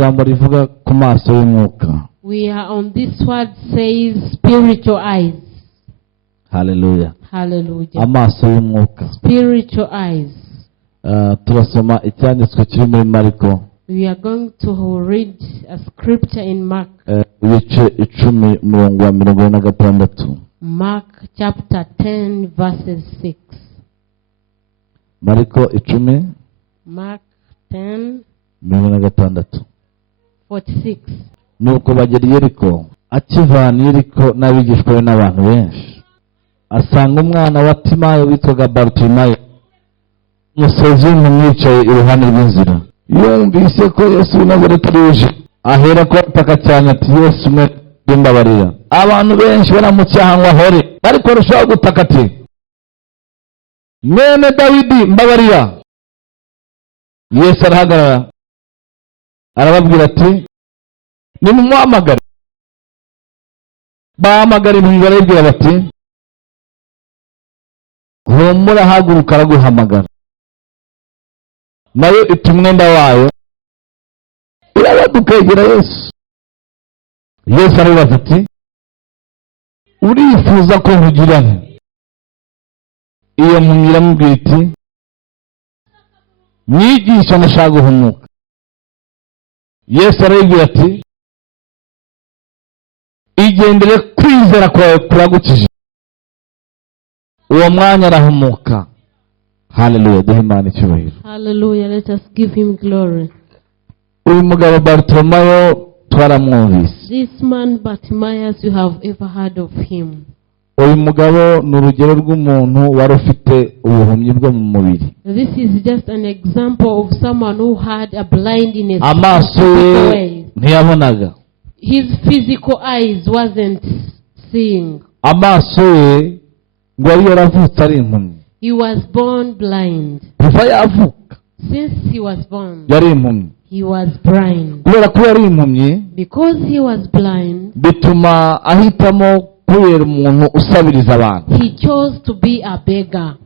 jambo rivuga ku maso y'umwuka. We are on this word says spiritual eyes. Hallelujah. Hallelujah. Amaso y'umwuka. Spiritual eyes. Turasoma icyanditswe kiri muri Mariko. We are going to read a scripture in Mark. Ibice 10 umurongo wa 46. Mark chapter 10 verses 6. Mariko 10. Mark 10 46. 46. Nuko bagera i Yeriko, akivana Yeriko n'abigishwa be n'abantu benshi, asanga umwana wa Timayo witwaga Bartimayo, umusozi w'umwicaye iruhande rw'inzira. Yumvise ko Yesu w'i Nazareti uje, ahera ko ataka cyane ati, Yesu mwene mbabarira. Abantu benshi baramucyaha ngo ahore, ariko arushaho gutaka ati, mwene Dawidi mbabarira. Yesu arahagarara arababwira ati, nimumuhamagare. Bahamagara impumyi barabwira bati, humura haguruka araguhamagara. Nayo ita umwenda wayo irabaduka yegera Yesu. Yesu arabaza ati, urifuza ko nkugira nte? Iyo mpumyi iramubwira iti, mwigisha ndashaka guhumuka. Yesu arabwira ati, igendere kwizera kwawe kuragukije. Uwo mwanya arahumuka. Hallelujah. Duhe Imana icyubahiro. Hallelujah. Let us give him glory. Uyu mugabo Bartimayo twaramwumvise. This man Bartimaeus, you have ever heard of him. Uyu mugabo ni urugero rw'umuntu wari ufite ubuhumyi bwo mu mubiri. This is just an example of someone who had a blindness. Amaso ye ntiyabonaga. His physical eyes wasn't seeing. Amaso ye ngo yari yaravutse ari impumyi. He was born blind. Kuva yavuka, since he was born, yari impumyi. He was blind. Kubera ko yari impumyi, because he was blind, bituma ahitamo kubera umuntu usabiriza abantu. He chose to be a beggar.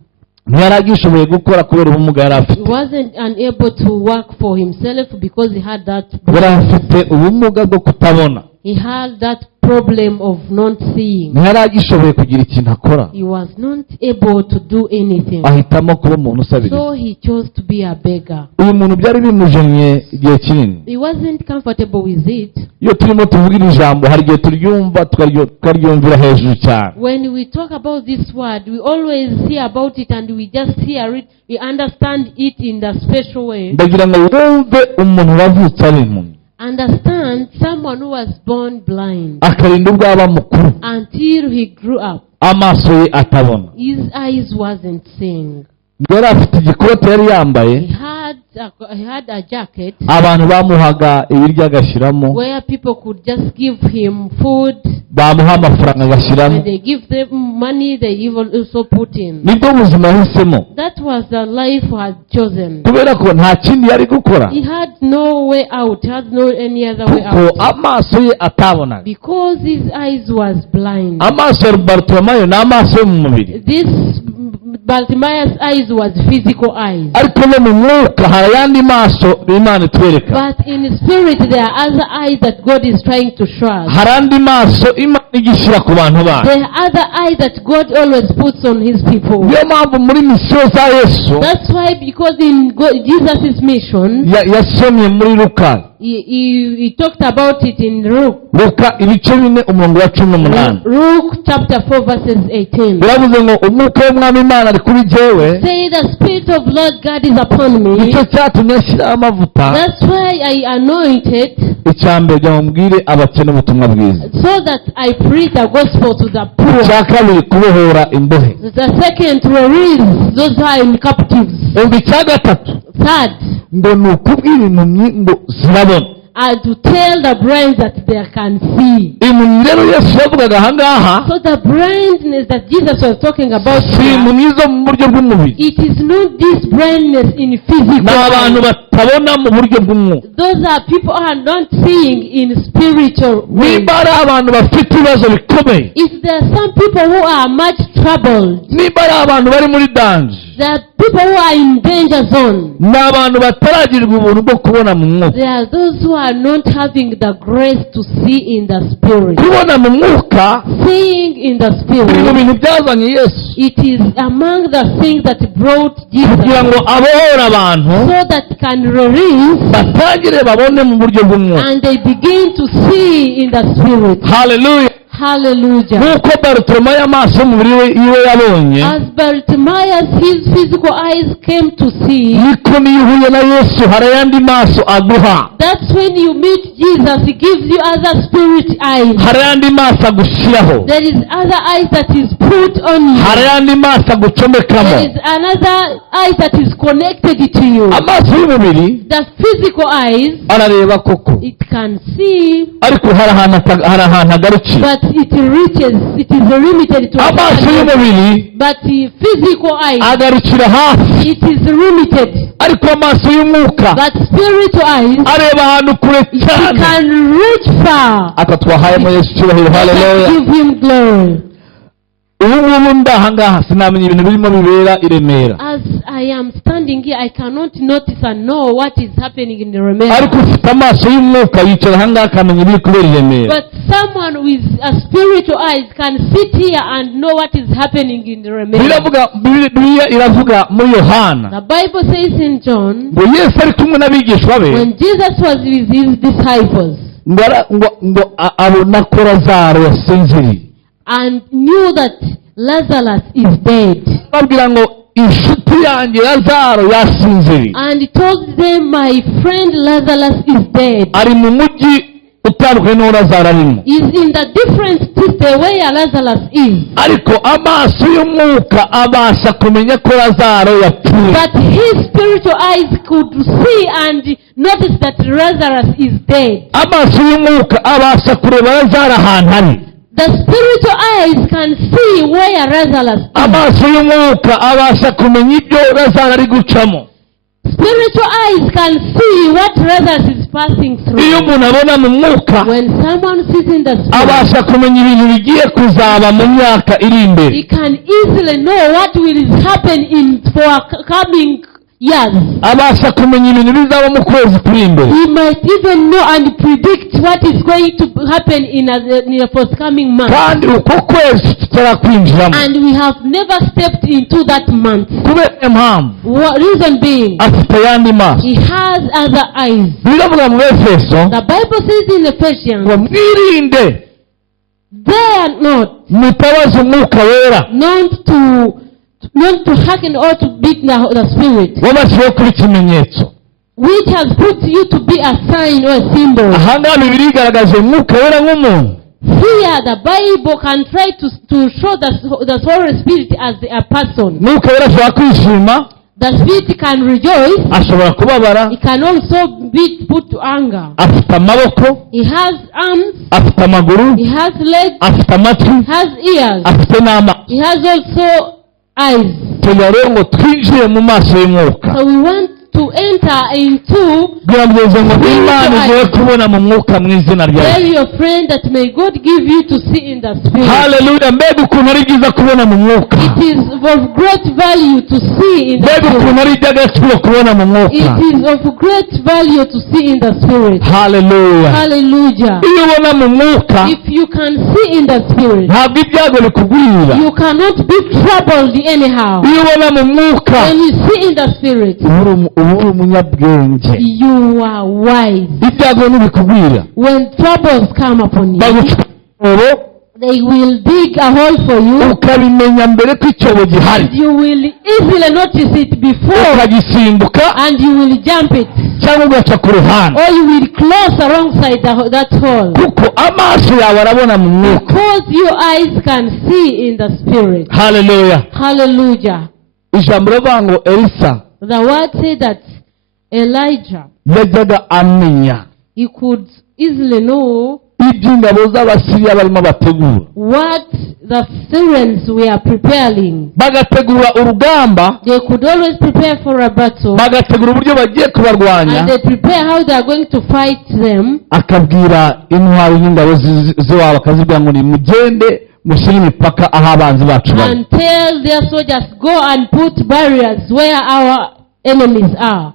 Ntiyaragishoboye gukora kubera ubumuga yari afite. He wasn't unable to work for himself because he had that. Yari afite ubumuga bwo kutabona. He had that problem of not seeing. Ntiyaragishoboye kugira ikintu akora. He was not able to do anything. Ahitamo kuba umuntu usabiriza. So he chose to be a beggar. Uyu muntu byari bimujemye igihe kinini. He wasn't comfortable with it. Iyo turimo tuvugira ijambo hari igihe turyumva tukaryumvira hejuru cyane. When we talk about this word, we always hear about it and we just hear it, we understand it in the special way. Ndagira ngo wumve umuntu wavutse ari impumyi. Understand someone who was born blind akarinda ubwo aba mukuru until he grew up. Amaso ye atabona. His eyes wasn't seeing. Yari afite igikote yari yambaye. He had a jacket. Abantu bamuhaga ibiryo agashyiramo. Where people could just give him food. Bamuha amafaranga agashyiramo. When they give them money, they even also put in. Nibwo buzima yahisemo. That was the life he had chosen. Kubera ko nta kindi yari gukora. He had no way out. He had no any other way out. Kuko amaso ye atabonaga. Because his eyes was blind. Amaso ya Bartimayo ni amaso yo mu mubiri. This Bartimaeus' eyes was physical eyes. Ariko no mu mwuka hari ayandi maso Imana itwereka. But in spirit there are other eyes that God is trying to show us. Hari andi maso Imana igishyira ku bantu bayo. There are other eyes that God always puts on his people. Niyo mpamvu muri misiyo za Yesu. That's why, because in Jesus' mission, yasomye muri Luka. He talked about it in Luke. Luka ibice 4 umurongo wa 18. Luke chapter 4 verses 18. Biravuze ngo umwuka w'Umwami Imana ari kuri jewe. Say the Spirit of Lord God is upon me. Nicyo cyatumye ashyira amavuta. That's why I anointed. Icyambere jya mbwire abakene ubutumwa bwiza. So that I preach the gospel to the poor. Cyakabiri kubohora imbohe. The second, to release those who are in captives. Icyagatatu. Third, ngo ni ukubwira impumyi ngo zirabona. And to tell the blind that they can see. Impumyi rero Yesu yavugaga ahangaha. So the blindness that Jesus was talking about si impumyi zo mu buryo bw'umubiri. It is not this blindness in physical. N'abantu batabona mu buryo bw'umwuka. Those are people who are not seeing in spiritual ways. Niba ari abantu bafite ibibazo bikomeye. If there are some people who are much troubled. Niba ari abantu bari muri danger. There are people who are in danger zone. N'abantu bataragirirwa ubuntu bwo kubona mu mwuka. There are those who are not having the grace to see in the spirit. kubona mu mwuka Seeing in the biri mu spirit, bintu byazanye Yesu it is among the things that brought kugira Jesus, ngo abohore abantu so that can release batangire babone mu buryo bw'umwuka. and they begin to see in the spirit. Haleluya. Hallelujah. Nuko Bartimayo amaso y'umubiri iwe yabonye, As Bartimaeus, his physical eyes came to see, niko niyo uhuye na Yesu hari ayandi maso aguha, that's when you meet Jesus, he gives you other spirit eyes. hari ayandi maso agushiraho, There is other eyes that is put on you. hari ayandi maso agucomekamo. There is another eye that is connected to you. Amaso y'umubiri The physical eyes, arareba koko, it can see, ariko hari ahantu agarukira. but it reaches, it is limited to Amaso a y'umubiri but the physical eye, agarukira hafi, it is limited. ariko amaso y'umwuka But spiritual eyes, areba ahantu kure it cyane. can reach far. Aka twahayemo Yesu cyubahiro. Let us Haleluya. give him glory. Ubu ngubu ndahangaha sinamenya ibintu birimo bibera i Remera, As I am standing here, I cannot notice and know what is happening in the ariko Remera. ufite amaso y'umwuka yicara ahangaha akamenya ibiri kubera i Remera. But someone with a spiritual eyes can sit here and know what is happening in the Remera. Bibiliya iravuga muri Yohana The Bible says in John, ngo Yesu ari kumwe n'abigishwa be, when Jesus was with his disciples ngo abona ko Lazaro yasinziriye, and knew that Lazarus is dead, babwira ngo inshuti yanjye Lazaro yasinziriye, and he told them, my friend Lazarus is dead. ari mu mujyi utandukanye n'uwo Lazaro arimo, Is in the different city where Lazarus is. ariko amaso y'umwuka abasha kumenya ko Lazaro yapfuye. But his spiritual eyes could see and notice that Lazarus is dead. Amaso y'umwuka abasha kureba Lazaro ahantu ari. The spiritual eyes can see where Lazarus is. Amaso y'umwuka abasha kumenya ibyo Lazaro ari gucamo. Spiritual eyes can see what Lazarus is passing Iyo through. umuntu abona mu mwuka When someone sees in the spirit, abasha kumenya ibintu bigiye kuzaba mu myaka iri imbere. he can easily know what will happen in for coming years. Abasha kumenya ibintu bizaba mu kwezi kuri imbere. He might even know and predict what is going to happen in the forthcoming month. Kandi uko kwezi tutarakwinjiramo. And we have never stepped into that month. Kubera impamvu Reason being, afite ayandi maso. he has other eyes. Biravuga mu Efeso The Bible says in Ephesians, ngo mwirinde they are not mutabaza umwuka wera not to hearken or to beat the spirit, wabashiwe kuri ikimenyetso. which has put you to be a sign or a symbol. Ahangaha Bibiliya igaragaje umwuka wera nk'umuntu. Here, the Bible can try to show the Holy Spirit as a person. Umwuka wera ashobora kwishima, The Spirit can rejoice. ashobora kubabara, It can also be put to anger. afite amaboko, He has arms. afite amaguru, He has legs. afite amatwi, He has ears. afite n'amaso. He has also eyes. Tugira rero ngo twinjire mu maso y'umwuka. So we want to enter into, Bwirambweze ngo Imana igiye kubona mu mwuka mu izina rya tell Yesu. your friend that may God give you to see in the spirit. Haleluya. Mbega ukuntu ari byiza kubona mu mwuka. It is of great value to see in the Mbega ukuntu spirit. ari iby'agaciro kubona mu mwuka. It is of great value to see in the spirit. Haleluya. Hallelujah. Iyo ubona mu mwuka If you can see in the spirit, ntabwo ibyago bikugwira. you cannot be troubled anyhow. Iyo ubona mu mwuka When you see in the spirit, uba uri umunyabwenge. you are wise. Ibyago ntibikugwira. When troubles come upon you, Baguca icyobo they will dig a hole for you. ukabimenya mbere ko icyobo gihari, You will easily notice it before, ukagisimbuka and you will jump it, cyangwa ugaca ku ruhande, or you will close alongside that hole. kuko amaso yawe arabona mu mwuka. Because your eyes can see in the spirit. Haleluya. Hallelujah. Ijambo rivuga ngo Elisa The word said that Elijah, yajyaga amenya he could easily know iby'ingabo z'Abasiriya barimo bategura. what the Syrians were preparing. Bagategura urugamba, They could always prepare for a battle, bagategura uburyo bagiye kubarwanya. and they prepare how they are going to fight them. Akabwira intwari n'ingabo z'iwabo akazibwira ngo nimugende mushyire imipaka aho abanzi bacu bari. And tell their soldiers, go and put barriers where our enemies are.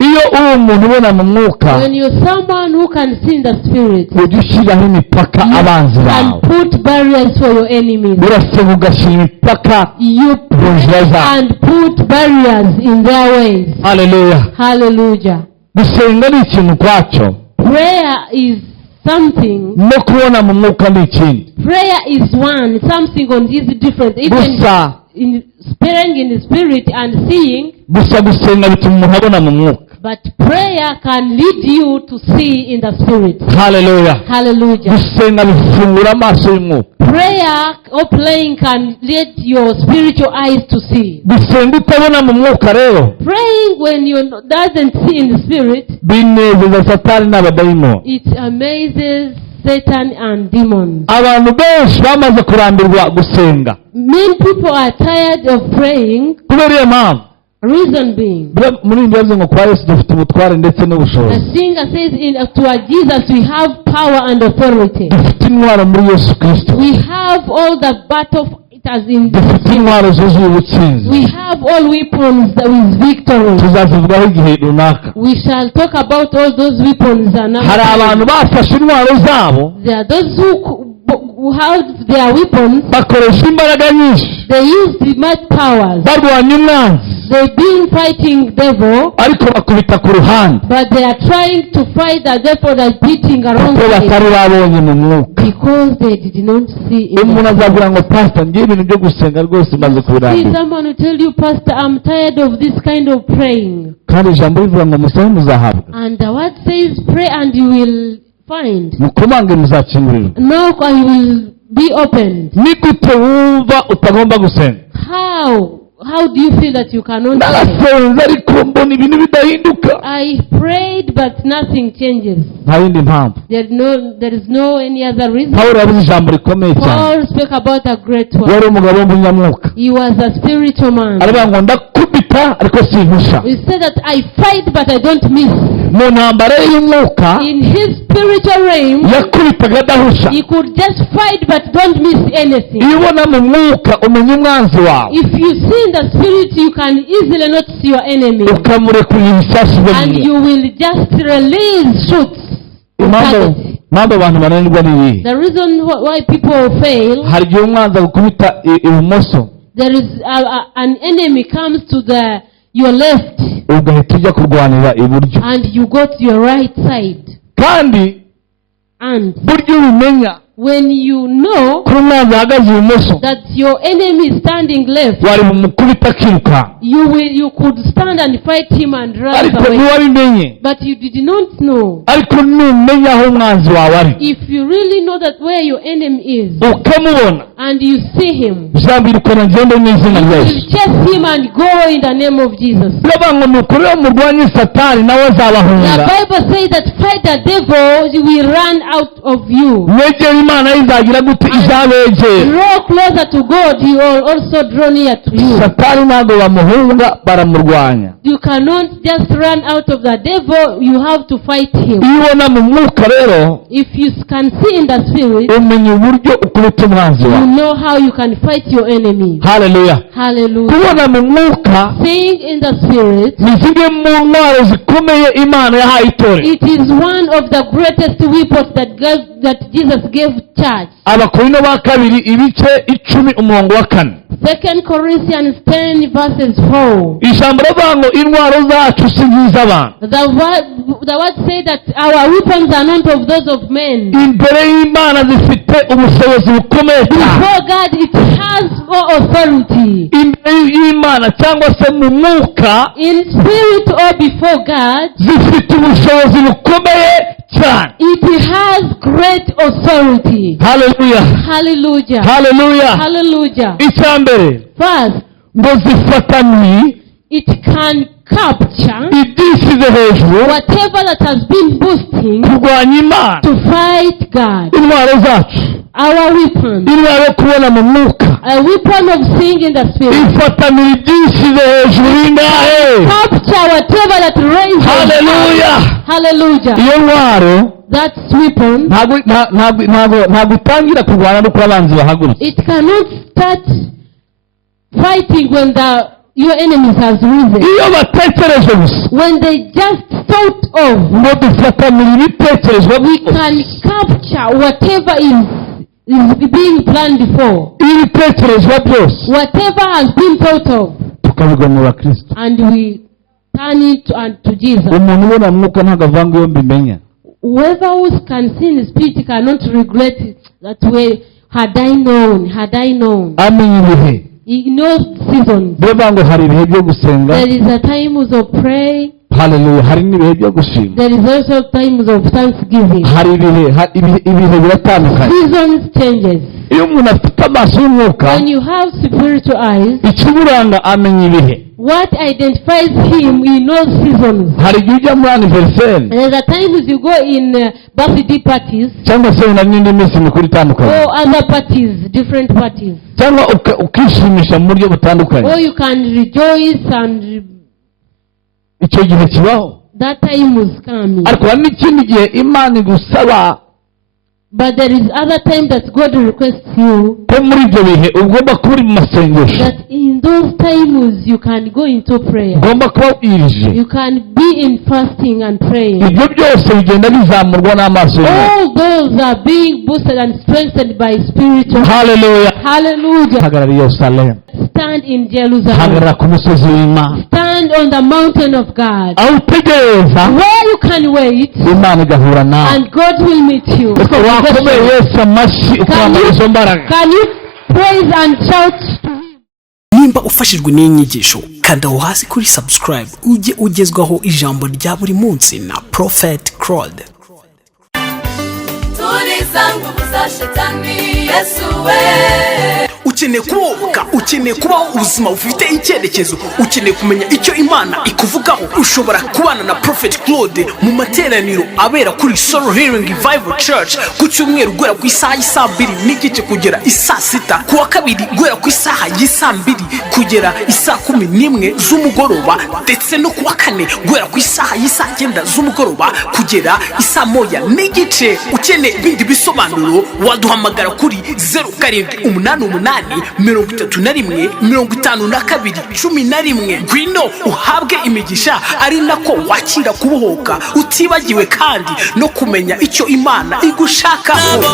iyo uri umuntu ubona mu mwuka, when you're someone who can see in the spirit, ujya ushyiraho imipaka abanzi bawe, and put barriers for your enemies. urasenga ugashyira imipaka You mu nzira zawe. and put barriers in their ways. Haleluya. Hallelujah. Gusenga ni ikintu kwacyo, Prayer is something. no kubona mu mwuka ni ikindi. Prayer is one, something on this different. Even Gusa in praying in the spirit and seeing, gusenga bituma umuntu abona mu mwuka. but prayer can lead you to see in the spirit. Haleluya. Hallelujah. Gusenga bifungura amaso y'umwuka. Prayer or praying can lead your spiritual eyes to see. Gusenga utabona mu mwuka rero, Praying when you doesn't see in the spirit, binezeza Satani n'abadayimoni. it amazes Satan and demons. Abantu benshi bamaze kurambirwa gusenga. Many people are tired of praying. Kubera iyo mpamvu, Reason being, muri iyi ndibazo ngo kwa Yesu dufite ubutware ndetse n'ubushobozi. the singer says, to Jesus we have power and authority. Dufite intwaro muri Yesu Kristo. We have all the battle, it has in Dufite intwaro zuzuye ubutsinzi. we have all weapons with victory. Tuzazivugaho igihe runaka. We shall talk about all those weapons. Hari abantu bafashe intwaro zabo, There are those who have their weapons. bakoresha imbaraga nyinshi, They use the might powers. barwanya umwanzi, They've been fighting devil, ariko bakubita ku ruhande, but they are trying to fight the devil that's beating around kuko them batari babonye mu mwuka. because they did not see Iyo umuntu it. azavuga ngo pastor, ngiye ibintu byo gusenga rwose maze See, kubirambira, someone will tell you, Pastor, I'm tired of this kind of praying. kandi ijambo rivuga ngo musabe muzahabwa, And the word says, pray and you will find. mukomange muzakingurirwa. Knock and you will be opened. Ni gute wumva utagomba gusenga? How do you feel that you cannot pray? Narasenze ariko mbona ibintu bidahinduka. I prayed but nothing changes. Nta yindi mpamvu. There is no any other reason. Pawulo yavuze ijambo rikomeye cyane. Paul spoke about a great one. Yari umugabo w'umunyamwuka. He was a spiritual man. Aravuga ngo ndakubita ariko simpusha. He said that I fight but I don't miss. Mu ntambara y'umwuka, In his spiritual realm, yakubitaga adahusha. he could just fight but don't miss anything. Iyo ubona mu mwuka umenya umwanzi wawe, If you see in the spirit, you can easily not see your enemy. ukamurekurira ibisasu byo mu And mwuka. you will just release shoots. Impamvu abantu bananirwa ni iyi. The reason why people fail, Hari igihe umwanzi agukubita ibumoso, there is an enemy comes to your left ugahita ujya kurwanira iburyo. and you go to your right side. Kandi And buryo ubimenya when you know ko umwanzi ahagaze ibumoso, that your enemy is standing left, wari bumukubita akiruka, you could stand and fight him and run ariko away. ntiwabimenye. But you did not know. Ariko numenya aho umwanzi wawe ari, If you really know that where your enemy is ukamubona, and you see him, uzambirukana ngende mu izina rya you Yesu. will chase him and go in the name of Jesus. Biravuga ngo nukurira murwanye Satani nawe The azabahunga. Bible says that fight the devil, he will run out of you. Mwegera Imana izagira gute? Izabegera. Draw closer to God, he will also draw near to you. Satani ntabwo bamuhunga, baramurwanya. You cannot just run out of the devil, you have to fight him. Iyo ubona mu mwuka rero, If you can see in the spirit, umenya uburyo ukubita umwanzi you wawe. know how you can fight your enemy. Haleluya. Hallelujah. Kubona mu mwuka Seeing in the spirit, ni zimwe mu ntwaro zikomeye Imana yahaye itorero. it is one of the greatest weapons that Jesus gave church. Abakorinto ba kabiri ibice 10:4. 2 Corinthians 10 verses 4. Ijambo rivuga ngo intwaro zacu si nk'iz'abantu. The word say that our weapons are not of those of men. Imbere y'Imana zifite ubushobozi bukomeye cyane. Before God it has more authority. Imbere y'Imana cyangwa se mu mwuka, In spirit or before God, zifite ubushobozi bukomeye cyane. it has great authority. Haleluya. Hallelujah. Haleluya. Hallelujah. Icyambere First, ngo zifatanye it can capture ibyishyize hejuru whatever that has been boosting kurwanya Imana. to fight God. Intwaro zacu, Our weapon, intwaro yo kubona mu mwuka, a weapon of seeing in the spirit, ifatanira ibyishyize hejuru y'ingahe. capture whatever that raises. Haleluya. Hallelujah. Iyo ntwaro That weapon, ntabwo itangira kurwana no kuba abanzi bahagurutse. it cannot start fighting when your enemies has risen. iyo batekereje gusa When they just thought of, ngo dufatanira ibitekerezo we can capture whatever is being planned for. ibitekerezo byose Whatever has been thought of, tukabigomora Kristo. and we turn it unto Jesus. Umuntu ubona mwuka ntabwo avanga iyo mbimenya. Whoever who can see in the spirit cannot regret it, that way. Had I known. Amenya ibihe. He knows seasons. Bivuga ngo hari ibihe byo gusenga. There is a times of prayer. Hallelujah. Hari n'ibihe byo gushima. There is also times of thanksgiving. Hari ibihe biratandukanye. Seasons changes. Iyo umuntu afite amaso y'umwuka, when you have spiritual eyes, ikiburanga amenya ibihe. What identifies him, he knows seasons. Hari igihe ujya muri anniversaire. There are times you go in birthday parties. Cyangwa se n'indi minsi mikuru itandukanye. Or other parties, different parties. Cyangwa ukishimisha mu buryo butandukanye. Or you can rejoice and icyo gihe kibaho. That time was coming. Ariko hari n'ikindi gihe Imana igusaba. But there is other time that God requests you. Ko muri ibyo bihe ugomba kuba uri mu masengesho. That in those times you can go into prayer. Ugomba kuba wirije. You can be in fasting and praying. Ibyo byose bigenda bizamurwa n'amaso y'Imana. All those are being boosted and strengthened by spiritual. Hallelujah. Hallelujah. Hagarara i Yerusalemu. Stand in Jerusalem. Hagarara ku musozi w'Imana. Stand on the mountain of God. Aho utegereza. Where you can wait. Imana igahura nawe. And God will meet you. Wakomeye Yesu amashyi ukwambara izo mbaraga. Can you praise and shout? Nimba ufashijwe n'inyigisho kanda aho hasi kuri subscribe ujye ugezwaho ijambo rya buri munsi na Prophet Claude. Ukeneye kubohoka, ukeneye kubaho ubuzima bufite icyerekezo, ukeneye kumenya icyo Imana ikuvugaho. Ushobora kubana na Prophet Claude mu materaniro abera kuri Soul Healing Revival Church ku cyumweru guhera ku isaha y'isa 2:30 kugera isa 6, ku wa kabiri guhera ku isaha y'isa 2 kugera isa 11 z'umugoroba, ndetse no ku wa kane guhera ku isaha y'isa 9 z'umugoroba kugera isa 1:30. Ukeneye ibindi bisobanuro waduhamagara kuri 0788315211. Gwino uhabwe imigisha ari nako wakira kubohoka, utibagiwe kandi no kumenya icyo Imana igushakaho.